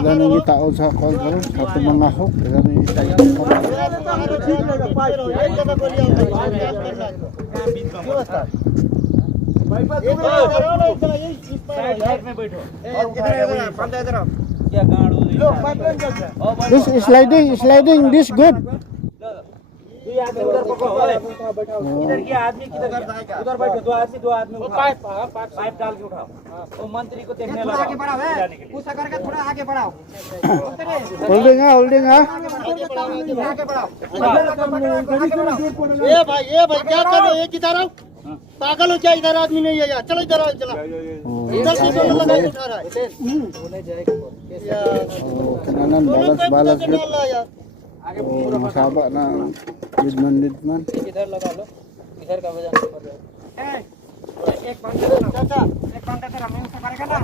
Sila nang itao sa kwan karon sa tumangahok. Sila nang itao. This is sliding this good. इधर के आदमी किधर उधर बैठो, दो आदमी उठाओ, पाइप डाल के उठाओ। वो मंत्री को देखने लगा, आगे बढ़ाओ, पूछा करके थोड़ा आगे बढ़ाओ। Holding ha. आगे बढ़ाओ। ये भाई क्या कर रहे हो? एक इधर आओ, पागल हो क्या? इधर आदमी नहीं है यार, चलो इधर आओ, चला इधर से दोनों लगा के उठा रहा है। Kananan balas good. Oh, masaba na lidman. इधर लगा लो, इधर का वजन ऊपर जाए। एक पंखा तेरा, मैं उसको करेगा ना।